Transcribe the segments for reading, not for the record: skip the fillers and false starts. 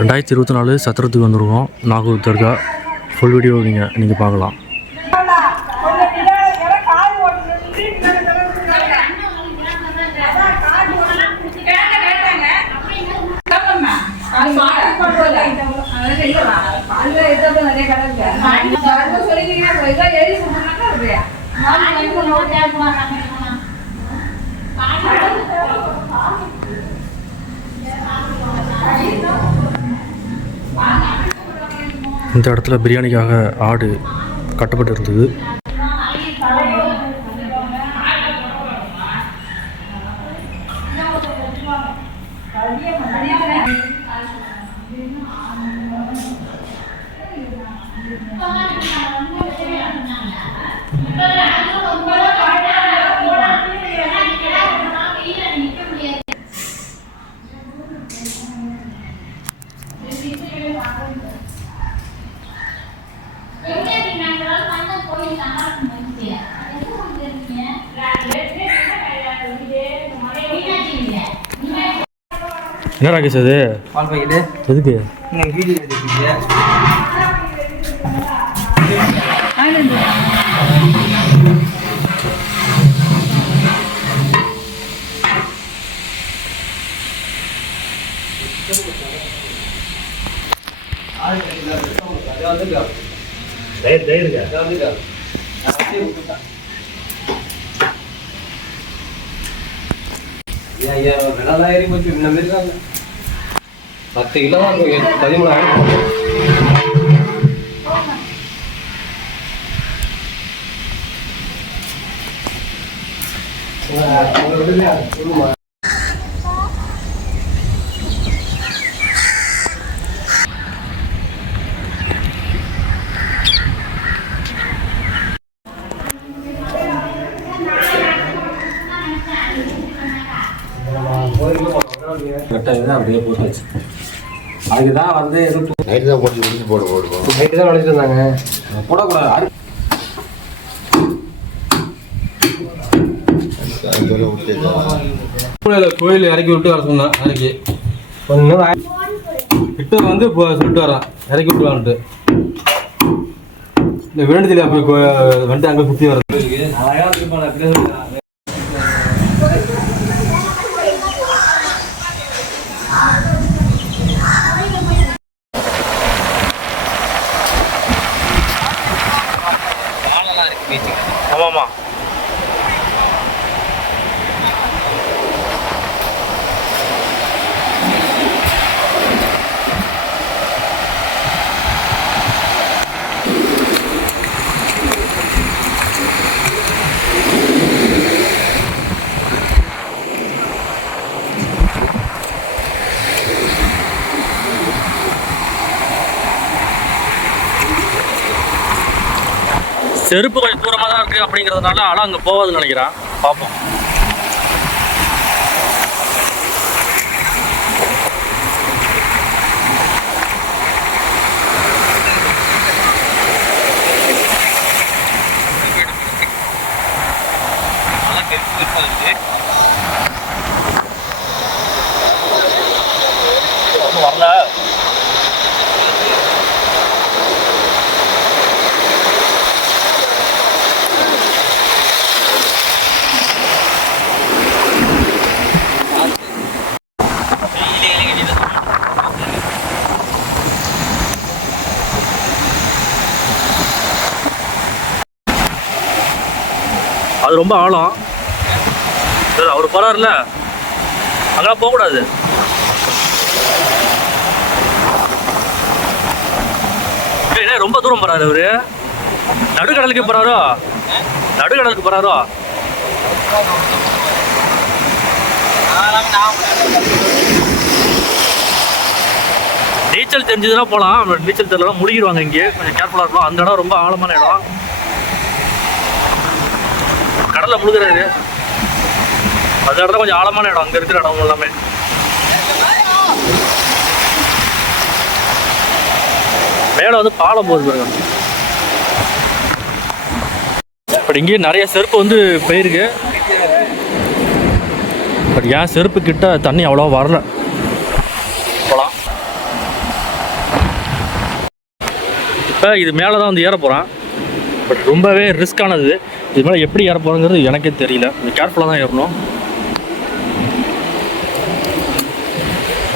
2024 சத்திரத்துக்கு வந்துருக்கோம். நாகூர் தர்கா full video நீங்கள் பார்க்கலாம். இந்த இடத்துல பிரியாணிக்காக ஆடு கட்டப்பட்டு இருந்தது. என்ன ராகேஷ் அது? பால் பாக்கெட்டு எதுக்கு? வீடியோ எடுத்துக்கிட்டு விலைலாம் ஏறி போச்சு. இந்த மாரி தான் 10 கிலோ தான் 13,000. அப்படியே போட்டாச்சு. அதுக்குதான் வந்து நைட்டு தான் போட்டு போடுவோம். நைட்டு தான் வளைச்சிட்டு இருந்தாங்க. போடக்கூடாது. கோயில் இறக்கி விட்டு வர சொன்னேன். இறக்கி கொஞ்சம் கிட்ட வந்து சொல்லிட்டு வரான் இறக்கி விட்டு வந்துட்டு இந்த வேண்டுதல் அப்படி வந்துட்டு அங்கே சுற்றி வர ஆமாம்மா. செருப்பு கொஞ்சம் தூரமாக தான் இருக்குது அப்படிங்கிறதுனால ஆனால் அங்கே போகாதுன்னு நினைக்கிறேன். பார்ப்போம். வரல. அது ரொம்ப ஆழம். சரி, அவர் போறாருல, அங்கெல்லாம் போகக்கூடாது. ரொம்ப தூரம் போறாரு அவரு. நடுக்கடலுக்கு போறாரோ? நடுக்கடலுக்கு போறாரோ? நீச்சல் தெரிஞ்சதுன்னா போகலாம். நீச்சல் தெரியல முழுகிடுவாங்க. இங்கே கொஞ்சம் கேர்ஃபுல்லாக இருக்கணும். அந்த இடம் ரொம்ப ஆழமான இடம். கடல்ல முழுகிறாரு. அந்த இடத்துல கொஞ்சம் ஆழமான இடம். அங்கே இருக்கிற இடம் எல்லாமே மேலே வந்து பாலம் போகுது பாருங்க. பட் இங்கே நிறைய செருப்பு வந்து போயிருக்கு. பட் ஏன் செருப்பு கிட்ட தண்ணி அவ்வளோ வரல. போகலாம். இப்போ இது மேலே தான் வந்து ஏற போகிறேன். பட் ரொம்பவே ரிஸ்க்கானது. இது மேலே எப்படி ஏற போகிறோங்கிறது எனக்கே தெரியல. கொஞ்சம் கேர்ஃபுல்லாக தான் ஏறணும்.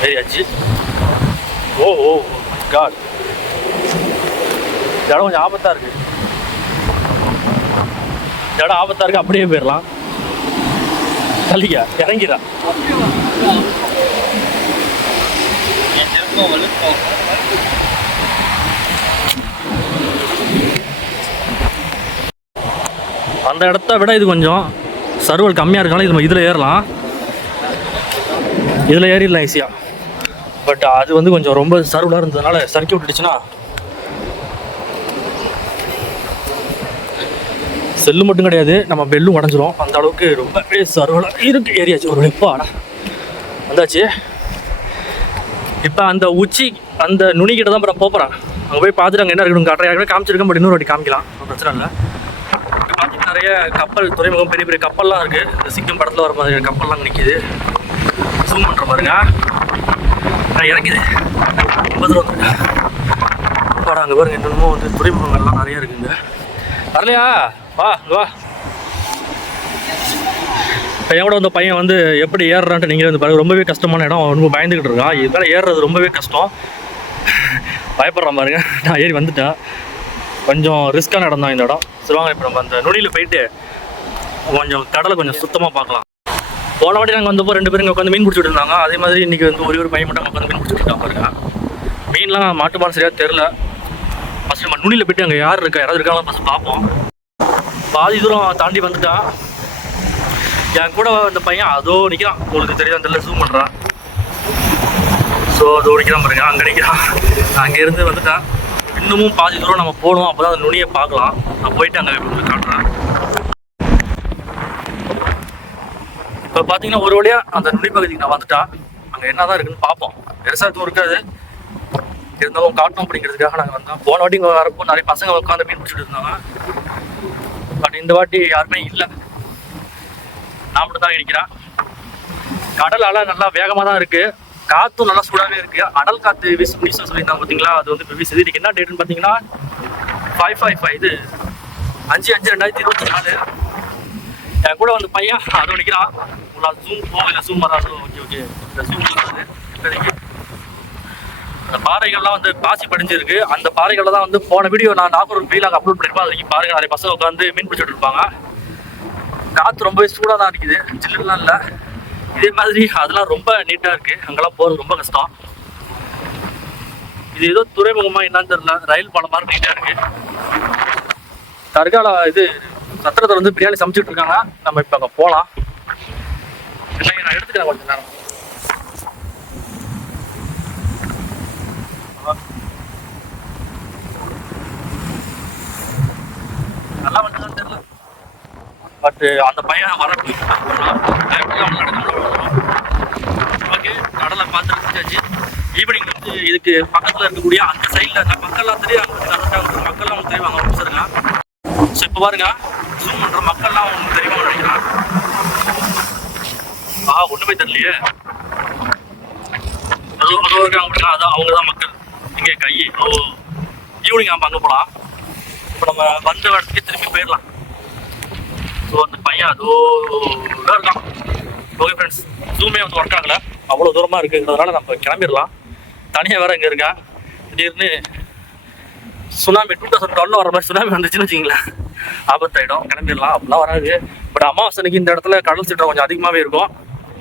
ஏறியாச்சு. ஓ ஓ காட், இந்த இடம் கொஞ்சம் ஆபத்தாக இருக்குது. இந்த இடம் ஆபத்தாக இருக்குது. அப்படியே போயிடலாம். தள்ளிக்க இறங்கிடா. அந்த இடத்த விட இது கொஞ்சம் சர்வல் கம்மியாக இருக்கனால இது இதில் ஏறலாம். இதில் ஏறிடலாம் ஈஸியாக. பட் அது வந்து கொஞ்சம் ரொம்ப சர்வலாக இருந்ததுனால சறுக்கி விட்டுடுச்சுன்னா செல்லு மட்டும் கிடையாது, நம்ம பெல்லும் உடஞ்சிரும். அந்த அளவுக்கு ரொம்பவே சர்வலாக இருக்குது. ஏரியாச்சு ஒரு வெப்பாடா வந்தாச்சு. இப்போ அந்த உச்சி அந்த நுனிக்கிட்ட தான் அப்புறம் போகிறேன். அங்கே போய் பார்த்துட்டு அங்கே என்ன இருக்குன்னு காட்டுறேன். காமிச்சிருக்கேன், பட் இன்னொரு வாட்டி காமிக்கலாம், பிரச்சனை இல்லை. பார்த்தீங்கன்னா நிறைய கப்பல், துறைமுகம், பெரிய பெரிய கப்பல்லாம் இருக்குது. இந்த சிங்கம் படத்தில் வர மாதிரி கப்பல்லாம் நிற்கிது. ஜூம் பண்ணுற பாருங்க. நான் இறங்குது 50 ரூபா வந்துருக்கேன். அங்கே பாருங்க, இன்னமும் வந்து துறைமுகங்கள்லாம் நிறைய இருக்குங்க. வரலையா? வா வா. என் கூட வந்த பையன் வந்து எப்படி ஏறுறான்ட்டு நீங்கள் வந்து பாருங்க. ரொம்பவே கஷ்டமான இடம். ரொம்ப பயந்துக்கிட்டு இருக்கான். இது மேலே ஏறுறது ரொம்பவே கஷ்டம். பயப்படுறான் பாருங்க. நான் ஏறி வந்துட்டேன். கொஞ்சம் ரிஸ்க்கான இடம் தான் இந்த இடம். சொல்லுவாங்க. இப்போ நம்ம அந்த நுனியில் போயிட்டு கொஞ்சம் கடலை கொஞ்சம் சுத்தமாக பார்க்கலாம். போன வாட்டி நாங்கள் வந்தப்போ 2 பேரும் உட்காந்து மீன் பிடிச்சிட்டு இருந்தாங்க. அதே மாதிரி இன்றைக்கி வந்து ஒரு பையன் மட்டும் உட்காந்து மீன் பிடிச்சிட்டு இருக்காங்க பாருங்க. மீன்லாம் மாட்டுப்பாடு சரியாக தெரில. ஃபஸ்ட்டு நம்ம நுனியில் போய்ட்டு அங்கே யார் இருக்கா, யாராவது இருக்காங்களா ஃபஸ்ட்டு பார்ப்போம். பாதி தூரம் தாண்டி வந்துட்டான். என் கூட அந்த பையன் அதோ நிற்கிறான். உங்களுக்கு தெரியும், அந்த ஜூம் பண்ணுறான். ஸோ அதோ நிற்கிறான் பாருங்க. அங்கே நிற்கிறான். அங்கே இருந்து வந்துட்டான். இன்னமும் பாதி தூரம் நம்ம போகணும். அப்போ தான் அந்த நுனியை பார்க்கலாம். நான் போயிட்டு அங்கே உங்களுக்கு காட்டுறேன். இப்போ பார்த்தீங்கன்னா ஒரு வழியாக அந்த நுனி பகுதிக்கு நான் வந்துட்டேன். அங்கே என்ன தான் இருக்குன்னு பார்ப்போம். பெருசாக எதுவும் இருக்காது, இருந்தாலும் காட்டணும் அப்படிங்கிறதுக்காக நாங்கள் வந்தோம். போன வாட்டி இங்கே வரப்போ நிறைய பசங்க உட்காந்து மீன் பிடிச்சிட்டு இருந்தாங்க. பட் இந்த வாட்டி யாருமே இல்லை, நான் மட்டும் தான் இருக்கிறேன். கடல் அலை நல்லா வேகமாக தான் இருக்குது. காற்றும் நல்லா சூடாகவே இருக்குது. அனல் காற்று வீச சொல்லியிருந்தாங்க பார்த்தீங்களா, அது வந்து இப்போ வீசுது. இதுக்கு என்ன டேட்டுன்னு பார்த்தீங்கன்னா 5/5 இது 5/5/2024. என் கூட வந்து பையன் அதோட நிற்கிறான். உங்களால் ஜூம் போகல, ஜூம் வராது. ஓகே இந்த ஜூம் வராது இப்போதைக்கு. அந்த பாறைகள்லாம் வந்து பாசி படிஞ்சிருக்கு. அந்த பாறைகளில் தான் வந்து போன வீடியோ நான் நாகூர் வீலாக அப்லோட் பண்ணியிருப்பேன். அதுக்கு பாருங்கள், நிறைய பசங்க உட்காந்து மீன் பிடிச்சிட்டு இருப்பாங்க. காற்று ரொம்பவே சூடாக தான் இருக்குது, ஜில்லுலாம் இல்லை. இதே மாதிரி அதெல்லாம் ரொம்ப நீட்டாக இருக்குது. அங்கெல்லாம் போகிறது ரொம்ப கஷ்டம். இது ஏதோ துறைமுகமாக என்னன்னு தெரியல, ரயில் பாலம் மாதிரி நீட்டாக இருக்குது. தர்கால இது சத்திரத்தில் வந்து பிரியாணி சமைச்சிட்டு இருக்காங்க. நம்ம இப்போ அங்கே போகலாம். இல்லைங்க, நான் எடுத்துக்கிறேன் கொஞ்சம் நேரம். நல்லா வந்துதான் தெரியல. பட் அந்த பையன் வர ஓகே. கடலை பார்த்து ரசிச்சாச்சு. ஈவினிங் வந்து இதுக்கு பக்கத்தில் இருக்கக்கூடிய அந்த சைடில் மக்கள்லாம் தெரியும். மக்கள்லாம் அவங்க தெரியும், அவங்க சரிங்க. ஸோ இப்போ பாருங்க, ஜூம் பண்ணுற மக்கள்லாம் அவங்களுக்கு தெரியுமா நினைக்கிறேன். ஒன்றுமே தெரியலையே. அதோ இருக்காங்க, அதான் அவங்க தான் மக்கள். இங்கே கை ஈவினிங் நம்ம அங்கே போகலாம். இப்போ நம்ம வந்த இடத்துக்கு திரும்பி போயிடலாம். ஸோ அந்த பையன் அதோ இருக்கான். ஓகே ஃப்ரெண்ட்ஸ், ஜூமே வந்து ஒர்க் ஆகலை. அவ்வளோ தூரமாக இருக்குங்கிறதுனால நம்ம கிளம்பிடலாம். தனியாக வேறு இங்கே இருக்கேன். திடீர்னு சுனாமி 2012 வர மாதிரி சுனாமி வந்துச்சுன்னு வச்சிங்களேன், ஆபத்தாயிடும். கிளம்பிடலாம். அப்படிலாம் வராது. பட் அமாவாசைக்கு இந்த இடத்துல கடல் சீற்றம் கொஞ்சம் அதிகமாகவே இருக்கும்.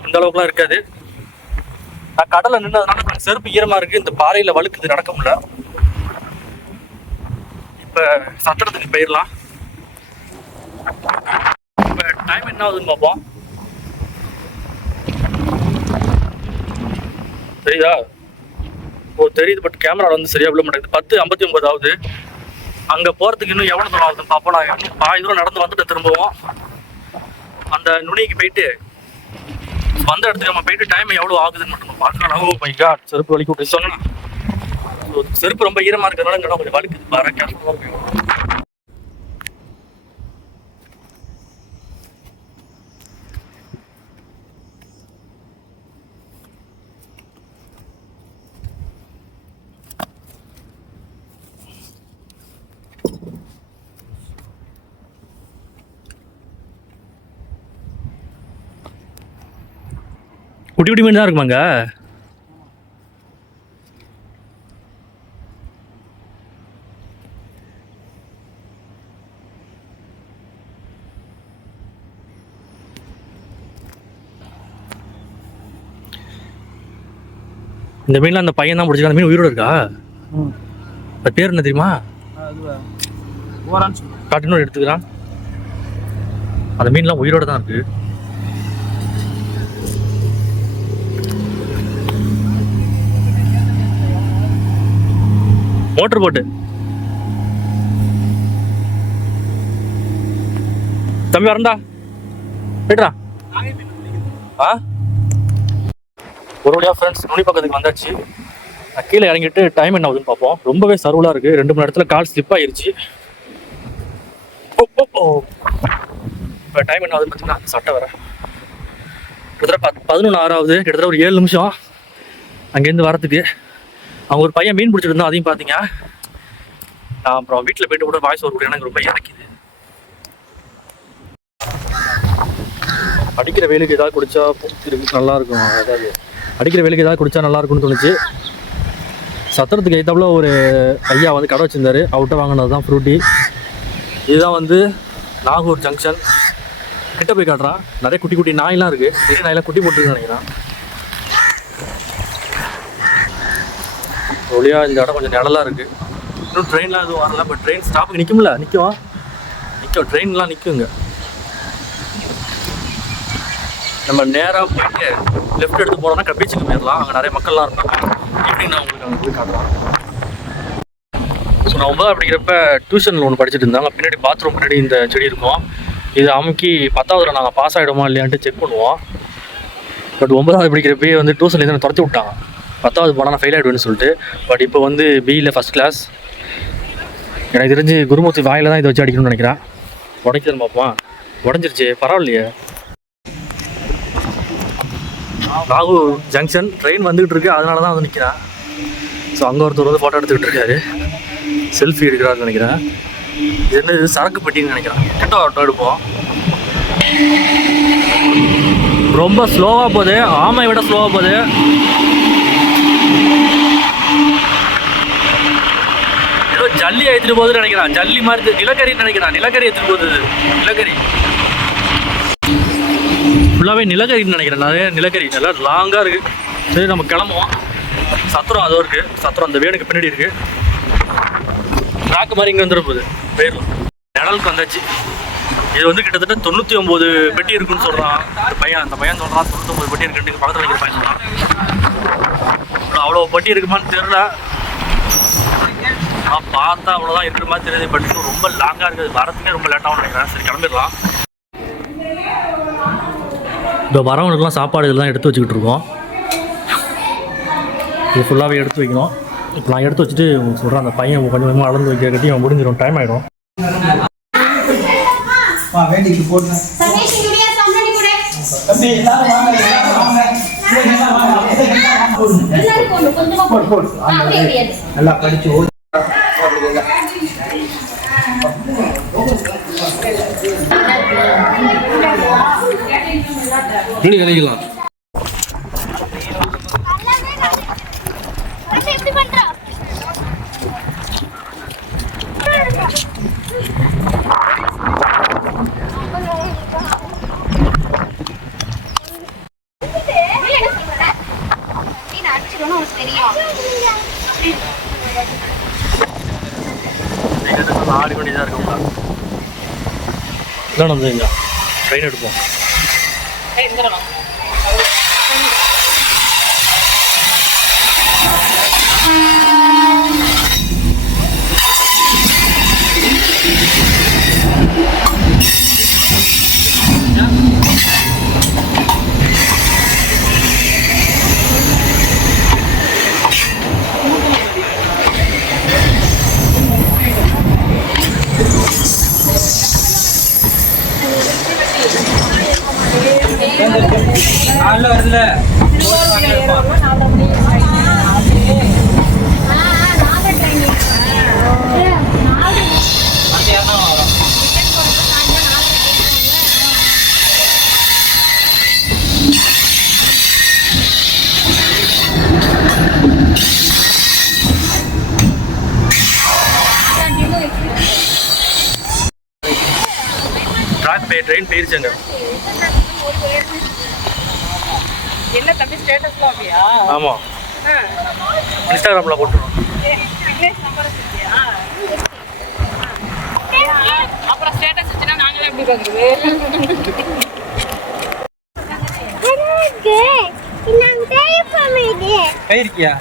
இந்த அளவுக்குலாம் இருக்காது. நான் கடலை நின்றதுனால கொஞ்சம் செருப்பு ஈரமாக இருக்குது. இந்த பாறையில் வழுக்குது, நடக்க முடியல. இப்போ சத்திரத்துக்கு போயிடலாம். இப்போ டைம் என்ன ஆகுதுன்னு பார்ப்போம். தெரியுதா? தெரியுது. பட் கேமரா வந்து சரியாக விட மாட்டேங்குது. 10:59 ஆகுது. அங்கே போகிறதுக்கு இன்னும் எவ்வளோ தூரம் ஆகுதுன்னு பார்ப்போம். நான் இன்னும் பாதி தூரம் நடந்து வந்துட்டு திரும்பவும் அந்த நுனிக்கு போயிட்டு வந்த இடத்துக்கு நம்ம போயிட்டு டைம் எவ்வளோ ஆகுதுன்னு மட்டும் பார்க்கலாம். ஓ மை காட், செருப்பு வலிக்கு விட்டு சொன்னா. செருப்பு ரொம்ப ஈரமாக இருக்கிறதுனால இங்கே கொஞ்சம் வலிக்குது. பாரு, கேர்ஃபுல்லாக போயிடும். குட்டி குட்டி மீன் தான் இருக்குமாங்க? இந்த மீன்லாம் அந்த பையன் தான் பிடிச்சிருக்கா. அந்த மீன் உயிரோட இருக்கா? அது பேர் என்ன தெரியுமா? காட்டினோட எடுத்துக்கிறான். அந்த மீன்லாம் உயிரோட தான் இருக்கு. மோட்டர் போட்டு தம்பி வரண்டா போய்ட்றா. ஒரு வழியாக ஃப்ரெண்ட்ஸ் நுனி பக்கத்துக்கு வந்தாச்சு. நான் கீழே இறங்கிட்டு டைம் என்ன ஆகுதுன்னு பார்ப்போம். ரொம்பவே சர்வலாக இருக்குது. 2 மணி நேரத்தில் கால் ஸ்லிப் ஆகிருச்சு. இப்போ டைம் என்ன ஆகுதுன்னு பார்த்தீங்கன்னா சட்டை வர கிட்டத்தட்ட 11 ஆகுது. கிட்டத்தட்ட ஒரு 7 நிமிஷம் அங்கேருந்து வரத்துக்கு. அவங்க ஒரு பையன் மீன் பிடிச்சிட்டு இருந்தான், அதையும் பார்த்தீங்க. நான் அப்புறம் வீட்டில் போய்ட்டு கூட வாய்ஸ் ஓவர் எனக்கு ரொம்ப இறக்குது. அடிக்கிற வேலைக்கு ஏதாவது குடிச்சா நல்லா இருக்கும். அதாவது அடிக்கிற வேலைக்கு ஏதாவது குடிச்சா நல்லா இருக்கும்னு தோணுச்சு. சத்திரத்துக்கு ஏற்றாப்புல ஒரு ஐயா வந்து கடை வச்சிருந்தாரு. அவர்கிட்ட வாங்கினது தான் ஃப்ரூட்டி. இதுதான் வந்து நாகூர் ஜங்ஷன். கிட்ட போய் காட்டுறான். நிறைய குட்டி குட்டி நாயெல்லாம் இருக்குது. பெரிய நாயெல்லாம் குட்டி போட்டுருக்குன்னு நினைக்கிறேன். ஒளியாக இந்த இடம் கொஞ்சம் நிழலாக இருக்குது. இன்னும் ட்ரெயின்லாம் எதுவும் வரல. பட் ட்ரெயின் ஸ்டாப்புக்கு நிற்கும்ல, நிற்கும் ட்ரெயின்லாம் நிற்குங்க. நம்ம நேராக போயிட்டு லெஃப்ட் எடுத்து போனோம்னா பீச்சுக்கு போயிடலாம். அங்கே நிறைய மக்கள்லாம் இருப்பாங்க. ஈவினிங் நான் உங்களுக்கு அங்கே போய் காட்டுறேன். ஸோ நான் 9வது படிக்கிறப்ப டியூஷனில் ஒன்று படிச்சுட்டு இருந்தாங்க. பின்னாடி பாத்ரூம் பின்னாடி இந்த செடி இருக்கும். இது அமுக்கி 10ஆவதுல நாங்கள் பாஸ் ஆகிடுமா இல்லையான்ட்டு செக் பண்ணுவோம். பட் 9வது படிக்கிறப்பே வந்து டியூஷன்லேருந்து என்னை துரத்தி விட்டாங்க. 10ஆவது போனால் நான் ஃபெயில் ஆகிடுவேன்னு சொல்லிட்டு. பட் இப்போ வந்து பிஇயில் ஃபஸ்ட் கிளாஸ். எனக்கு தெரிஞ்சு குருமூர்த்தி வாயில் தான் இதை வச்சு அடிக்கணும்னு நினைக்கிறேன். உடைக்கிறேன் பார்ப்போம். உடஞ்சிருச்சு, பரவாயில்லையே. நாகூர் ஜங்ஷன் ட்ரெயின் வந்துகிட்டு இருக்கு. அதனால தான் வந்து நிற்கிறேன். ஸோ அங்கே ஒருத்தர் வந்து ஃபோட்டோ எடுத்துக்கிட்டு இருக்காரு. செல்ஃபி எடுக்கிறாருன்னு நினைக்கிறேன். இது என்ன, இது சரக்கு பெட்டின்னு நினைக்கிறேன். கிட்ட ஆட்டோ எடுப்போம். ரொம்ப ஸ்லோவாக போகுது. ஆமையை விட ஸ்லோவாக போகுது. ஏதோ ஜல்லி எடுத்துகிட்டு போகுதுன்னு நினைக்கிறேன். ஜல்லி மாதிரி நிலக்கரின்னு நினைக்கிறேன். நிலக்கரி எடுத்துகிட்டு போகுது. நிலக்கரி ஃபுல்லாகவே நிலக்கரின்னு நினைக்கிறேன். நிறைய நிலக்கரி நல்லா லாங்காக இருக்குது. சரி நம்ம கிளம்புவோம். சத்திரம் அதோ இருக்குது. சத்திரம் அந்த வேனுக்கு பின்னாடி இருக்குது. ட்ராக்கு மாதிரி இங்கே வந்துட போகுது. போயிடலாம். நிழலுக்கு வந்தாச்சு. இது வந்து கிட்டத்தட்ட 99 பெட்டி இருக்குன்னு சொல்கிறான் அந்த பையன் சொல்கிறான். 99 பெட்டி இருக்குன்னு பக்கத்தில் வைக்கிற பையன் சொல்கிறான். அவ்வளோ பெட்டி இருக்குமான்னு தெரியல. நான் பார்த்தா அவ்வளோதான் இருக்கிற மாதிரி தெரியுது. பட் இன்னும் ரொம்ப லாங்காக இருக்குது. வரத்துக்கே ரொம்ப லேட்டாகவும் நினைக்கிறேன். சரி கிளம்பிடலாம். இப்போ வரவங்களுக்குலாம் சாப்பாடு இதெல்லாம் எடுத்து வச்சுக்கிட்டு இருக்கோம். இது ஃபுல்லாகவே எடுத்து வைக்கணும். இப்போ நான் எடுத்து வச்சுட்டு சொல்கிறேன். அந்த பையன் கொஞ்சம் கொஞ்சமாக அளந்து வைக்கிற கட்டி அவன் முடிஞ்சிடும். டைம் ஆகிடும். நல்லா படிச்சு கிடைக்கலாம். ஆடி கொண்டு தான் இருக்குங்களா? இதான் வந்து இங்கே ட்ரெயின் எடுப்போம். வருதுல ட்ரெயின் போயிருச்சுங்க. என்ன தம்பி ஸ்டேட்டஸ்ல அப்படியா? ஆமா, இன்ஸ்டாகிராம்ல போட்டுருவோம். அப்புறம் ஸ்டேட்டஸ் வச்சுனா நாங்களே எப்படி பாக்குறது? போயிருக்கியா?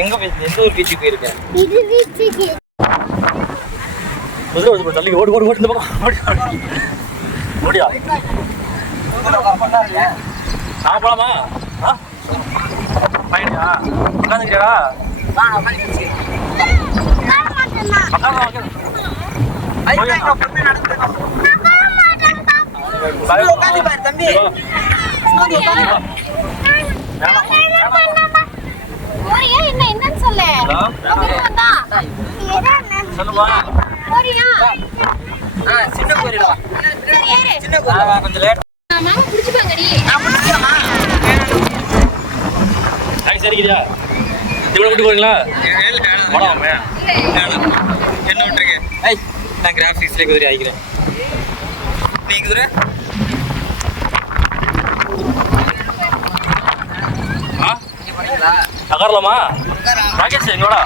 எங்க போயிருக்க? எந்த ஒரு பீச்சுக்கு போயிருக்க? தள்ளி ஓடு ஓடு ஓடு, இந்த பக்கம் ஓடியா சாப்பிடலாமா? பையனியா உட்காந்துக்கிறியாடா? என்னன்னு சொல்லு. சொல்லுமா? சின்ன கோரிலா, சின்ன கோரிலா கொஞ்சம் லேட். சரிக்கிறியா? இவ்வளோ விட்டு போறீங்களா? படம் என்ன விட்டுருக்கு? ஐய், நான் கிராஃபிக்ஸ்ல குதிரை ஆகிக்கிறேன். நீ குதிரை நகரலாமா? ராகேஷ் எங்களோட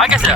ராகேஷ்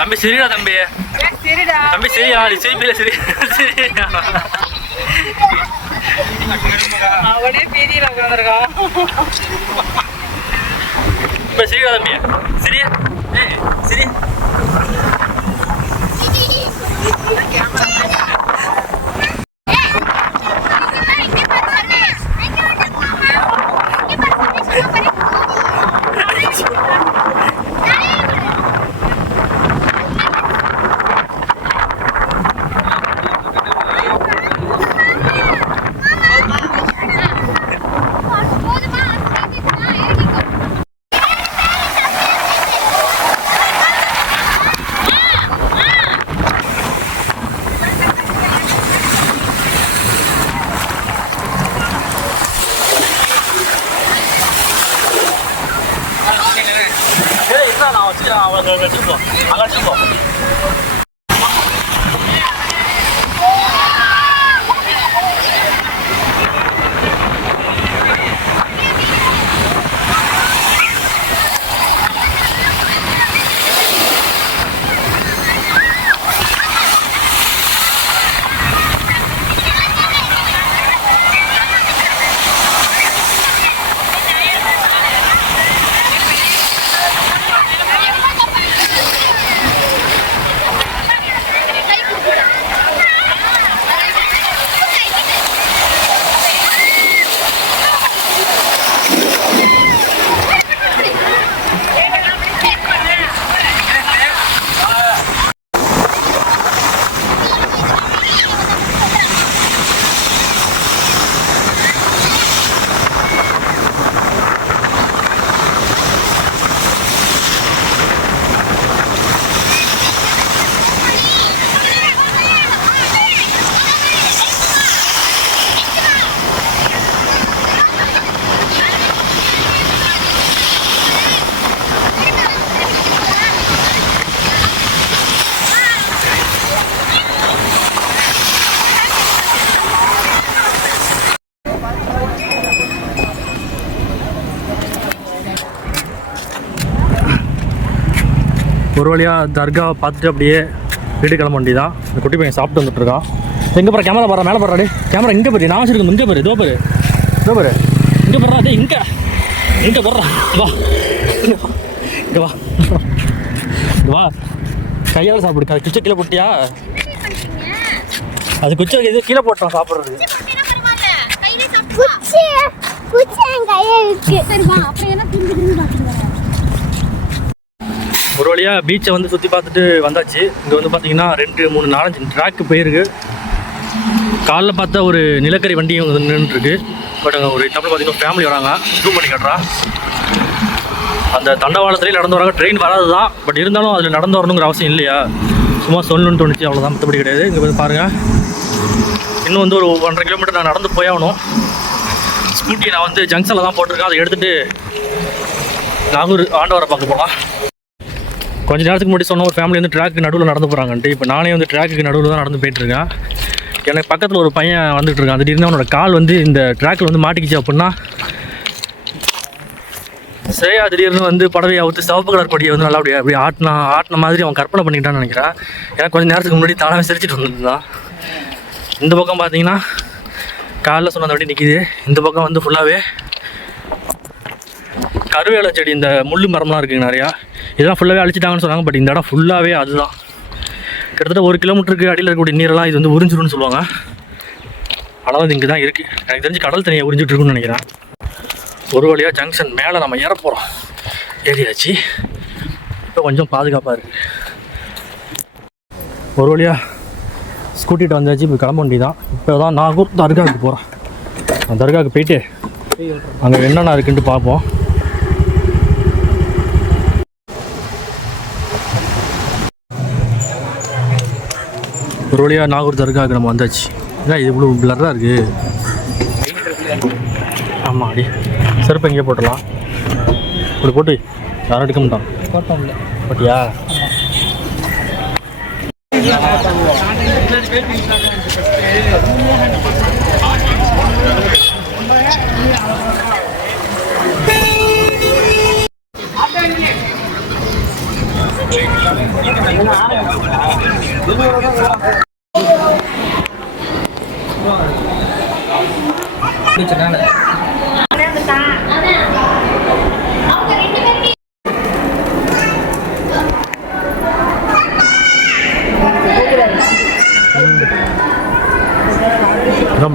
தம்பி சரிடா தம்பி தம்பி சரியா சிரிப்பில சரி அவனே பெரிய உட்காந்துருக்கான். இப்ப சரிடா தம்பி சரி சரி அங்கே அடிச்சுப்போம். ஒரு வழியாக தர்காவை பார்த்துட்டு அப்படியே வீடு கிளம்ப வேண்டியதான். இந்த குட்டி பையன் சாப்பிட்டு வந்துட்டுருக்கான். எங்கே போகிற கேமரா பாரு, மேலே பாரு, கேமரா இங்கே பாரு, நான் வச்சிருக்கேன் இங்கே பாரு, இதோ பாரு, இதோ பாரு, இங்கே போடுறா, அதே இங்கே போடுறா, வா இங்கே வா, வா கையால் சாப்பிடு. அது குச்சை கீழே போட்டியா? அது குச்சை இது கீழே போட்டோம் சாப்பிட்றது. ஒரு வழியாக பீச்சை வந்து சுற்றி பார்த்துட்டு வந்தாச்சு. இங்கே வந்து பார்த்தீங்கன்னா 2 3 4 5 ட்ராக்கு போயிருக்கு. காலைல பார்த்தா ஒரு நிலக்கரி வண்டியும் வந்து நின்றுருக்கு. பட் அங்கே ஒரு தமிழ் பார்த்தீங்கன்னா ஃபேமிலி வராங்க. ஜூம் பண்ணி காட்டுறான். அந்த தண்டவாளத்துலேயே நடந்து வராங்க. ட்ரெயின் வராது தான், பட் இருந்தாலும் அதில் நடந்து வரணுங்கிற அவசியம் இல்லையா, சும்மா சொல்லணும்னு தோணுச்சு, அவ்வளோதான், மற்றபடி கிடையாது. இங்கே வந்து பாருங்கள், இன்னும் வந்து ஒரு 1.5 கிலோமீட்டர் நான் நடந்து போயாகணும். ஸ்கூட்டியை நான் வந்து ஜங்ஷனில் தான் போட்டிருக்கேன். அதை எடுத்துகிட்டு நாகூர் ஆண்டவரை பார்க்க போகலாம். கொஞ்சம் நேரத்துக்கு முன்னாடி சொன்ன ஒரு ஃபேமிலி வந்து ட்ராக்கு நடுவில் நடந்து போகிறாங்கன்ட்டு. இப்போ நானே வந்து ட்ராக்குக்கு நடுவில் தான் நடந்து போயிட்டுருக்கேன். எனக்கு பக்கத்தில் ஒரு பையன் வந்துட்டு இருக்கான். திடீர்னு அவனோட கால் வந்து இந்த ட்ராக்கில் வந்து மாட்டிக்கிச்சு அப்படின்னா சரியா, திடீர்னு வந்து படவையை அவுத்து சிவப்பு கலர் கொடியை வந்து நல்லா அப்படி ஆட்டின மாதிரி அவன் கற்பனை பண்ணிக்கிட்டான்னு நினைக்கிறேன். ஏன்னா கொஞ்சம் நேரத்துக்கு முன்னாடி தானாக சிரிச்சிட்டு வந்துருந்தான். இந்த பக்கம் பார்த்தீங்கன்னா காலில் சொன்ன வண்டி நிற்கிது. இந்த பக்கம் வந்து ஃபுல்லாகவே கருவேலை செடி, இந்த முள்ளு மரம்லாம் இருக்குங்க நிறையா. இதெல்லாம் ஃபுல்லாகவே அழிச்சிட்டாங்கன்னு சொன்னாங்க. பட் இந்த இடம் ஃபுல்லாகவே அதுதான். கிட்டத்தட்ட 1 கிலோமீட்டருக்கு அடியில் இருக்கக்கூடிய நீரெல்லாம் இது வந்து உறிஞ்சிரும்னு சொல்லுவாங்க. ஆனால் அது இங்கே தான் இருக்குது. எனக்கு தெரிஞ்சு கடல் தண்ணியை உறிஞ்சிட்டு இருக்குன்னு நினைக்கிறேன். ஒரு வழியாக ஜங்ஷன் மேலே நம்ம ஏற போகிறோம். ஏறியாச்சு. இப்போ கொஞ்சம் பாதுகாப்பாக இருக்குது. ஒரு வழியாக ஸ்கூட்டிகிட்ட வந்தாச்சு. இப்போ கிளம்ப வண்டி தான். இப்போ தான் நாகூர் தர்காவுக்கு போகிறேன். அந்த தர்காவுக்கு போயிட்டு அங்கே என்னென்ன இருக்குன்ட்டு பார்ப்போம். ஒரு வழியாக நாகூர் தர்காவுக்கு நம்ம வந்தாச்சு. ஏன்னா இது இவ்வளோ பிளராக இருக்குது. ஆமாம், அடி செருப்பு எங்கேயே போட்டலாம். இப்படி போட்டு யாரும் எடுக்க மாட்டான். போட்டியா?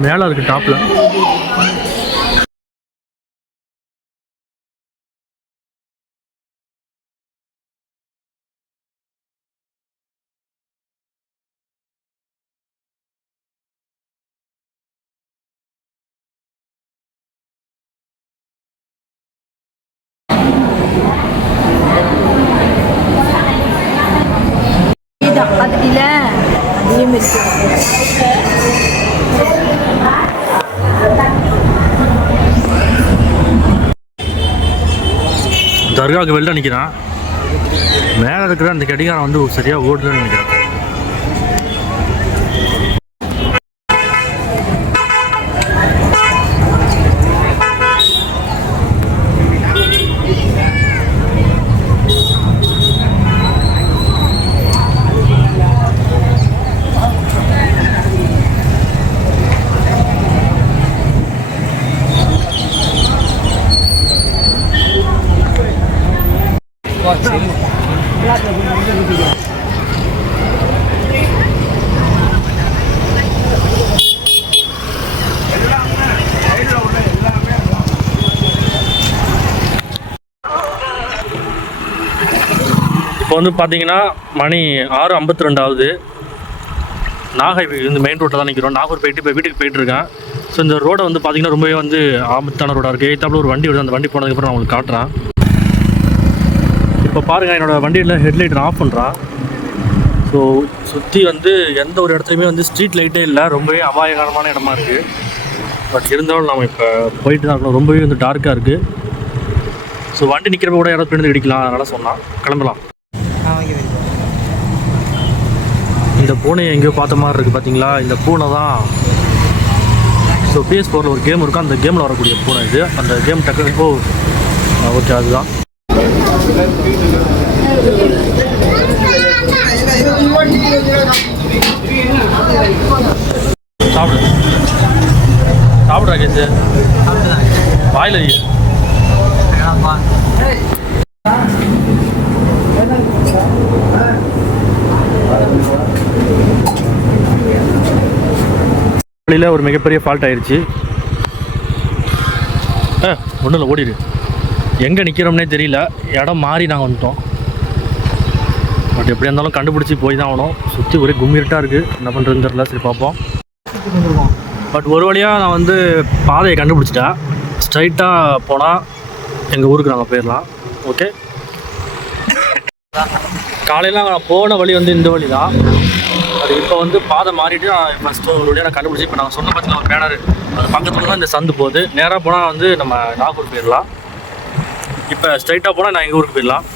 மேலே இருக்கு டாப்பில். தர்காவுக்கு வெளில நிற்கிறான். மேலே இருக்கிற அந்த கடிகாரம் வந்து சரியாக ஓடுதுன்னு நினைக்கிறேன். இப்போ வந்து பார்த்தீங்கன்னா மணி 6:52 ஆகுது. நாகை இந்த மெயின் ரோட்டில் தான் நிற்கிறோம். நாகூர் போயிட்டு இப்போ வீட்டுக்கு போயிட்டுருக்கேன். ஸோ இந்த ரோடை வந்து பார்த்திங்கன்னா ரொம்பவே வந்து ஆபத்தான ரோடாக இருக்குது. எய்த்தாப்பில் ஒரு வண்டி வருது. அந்த வண்டி போனதுக்கப்புறம் நான் உங்களுக்கு காட்டுறேன். இப்போ பாருங்கள், என்னோடய வண்டியில் ஹெட்லைட் ஆஃப் பண்ணுறான். ஸோ சுற்றி வந்து எந்த ஒரு இடத்துலையுமே வந்து ஸ்ட்ரீட் லைட்டே இல்லை. ரொம்பவே அபாயகரமான இடமா இருக்குது. பட் இருந்தாலும் நம்ம இப்போ போயிட்டு தான் இருக்கணும். ரொம்பவே வந்து டார்க்காக இருக்குது. ஸோ வண்டி நிற்கிறப்ப கூட யாராவது பிடிந்து இடிக்கலாம். அதனால் சொன்னால் கிளம்பலாம். இந்த பூனையை எங்கேயோ பார்த்த மாதிரி இருக்குது பார்த்தீங்களா? இந்த பூனை தான். ஸோ PS4 ஒரு கேம் இருக்கும். அந்த கேமில் வரக்கூடிய பூனை இது. அந்த கேம் டக்கு ஓகே அதுதான். சாப்பிடு சாப்பிட்றா கேசு. வாயில் வழியில் ஒரு மிகப்பெரிய ஃபால்ட் ஆயிடுச்சு. ஒன்றும் இல்லை, ஓடிடு. எங்கே நிற்கிறோம்னே தெரியல, இடம் மாறி நாங்கள் வந்துட்டோம். பட் எப்படி இருந்தாலும் கண்டுபிடிச்சி போய் தான் ஆகணும். சுற்றி ஒரே கும்மிருட்டாக இருக்குது, என்ன பண்ணுறதுன்னு தெரியல. சரி பார்ப்போம். பட் ஒரு வழியாக நான் வந்து பாதையை கண்டுபிடிச்சிட்டேன். ஸ்ட்ரைட்டாக போனால் எங்கள் ஊருக்கு நாங்கள் போயிடலாம். ஓகே, காலையில் நான் போன வழி வந்து இந்த வழி தான். அது இப்போ வந்து பாதை மாறிட்டு நான் ஃபஸ்ட்டு ஒரு வழியாக நான் கண்டுபிடிச்சி இப்போ நாங்கள் சொன்ன பட்சத்தில் ஒரு பேனர் அது பக்கத்தில் தான் இந்த சந்து போகுது. நேராக போனால் வந்து நம்ம நாகூர் போயிடலாம். இப்போ ஸ்ட்ரைட்டாக போனால் நான் எங்கள் ஊருக்கு போயிடலாம்.